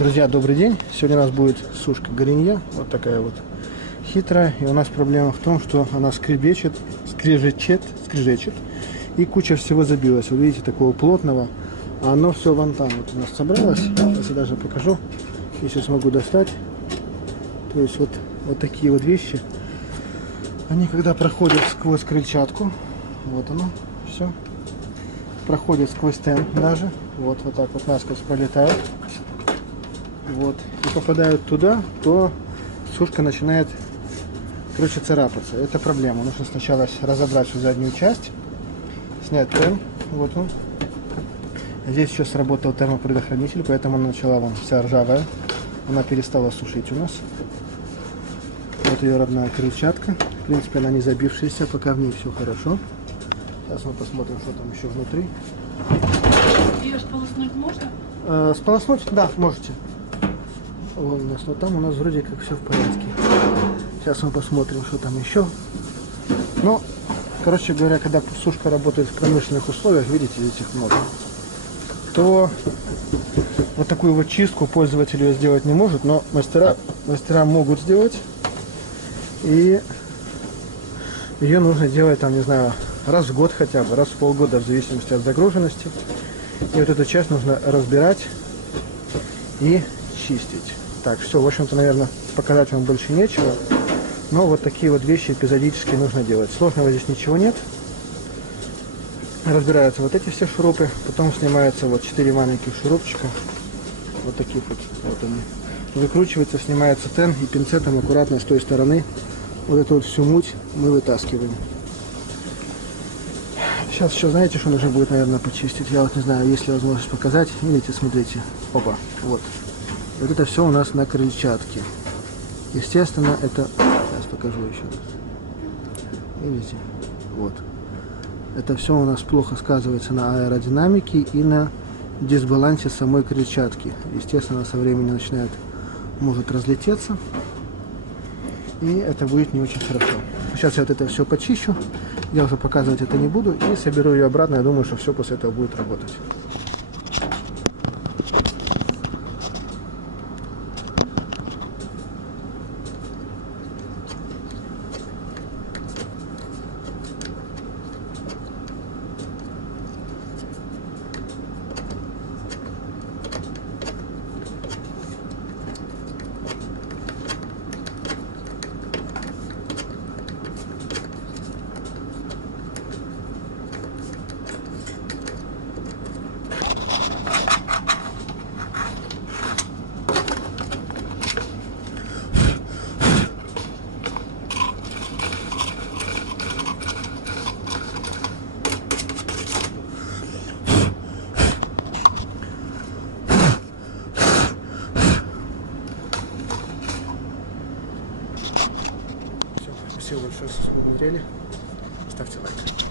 Друзья, добрый день! Сегодня у нас будет сушка горенья, вот такая вот хитрая. И у нас проблема в том, что она скрежечет, и куча всего забилась. Вы видите, такого плотного, а оно все вон там вот у нас собралось. Сейчас я даже покажу, если смогу достать. То есть вот такие вот вещи, они когда проходят сквозь крыльчатку, вот оно, все, проходит сквозь стенд даже, вот так вот насквозь пролетают. Вот, и попадают туда, то сушка начинает, короче, царапаться. Это проблема. Нужно сначала разобрать всю заднюю часть, снять терм, вот он. Здесь еще сработал термопредохранитель, поэтому она начала вон вся ржавая. Она перестала сушить у нас. Вот ее родная крыльчатка. В принципе, она не забившаяся, пока в ней все хорошо. Сейчас мы посмотрим, что там еще внутри. Ее сполоснуть можно? Сполоснуть? Да, можете. Вон у нас, но там у нас вроде как все в порядке. Сейчас мы посмотрим, что там еще. Ну, короче говоря, когда сушка работает в промышленных условиях, видите, здесь их много, то вот такую вот чистку пользователь ее сделать не может, но мастера могут сделать. И ее нужно делать, там, не знаю, раз в год хотя бы, раз в полгода, в зависимости от загруженности. И вот эту часть нужно разбирать и чистить. Так, все, в общем-то, наверное, показать вам больше нечего. Но вот такие вот вещи эпизодически нужно делать. Сложного здесь ничего нет. Разбираются вот эти все шурупы. Потом снимаются вот 4 маленьких шурупчика. Вот таких вот. Вот они. Выкручивается, снимается тен. И пинцетом аккуратно с той стороны вот эту вот всю муть мы вытаскиваем. Сейчас еще, знаете, что нужно будет, наверное, почистить? Я вот не знаю, есть ли возможность показать. Видите, смотрите. Опа, вот. Вот это все у нас на крыльчатке. Естественно, это... Сейчас покажу еще раз. Видите? Вот. Это все у нас плохо сказывается на аэродинамике и на дисбалансе самой крыльчатки. Естественно, со временем может разлететься. И это будет не очень хорошо. Сейчас я вот это все почищу. Я уже показывать это не буду. И соберу ее обратно. Я думаю, что все после этого будет работать. Спасибо большое, что смотрели. Ставьте лайк.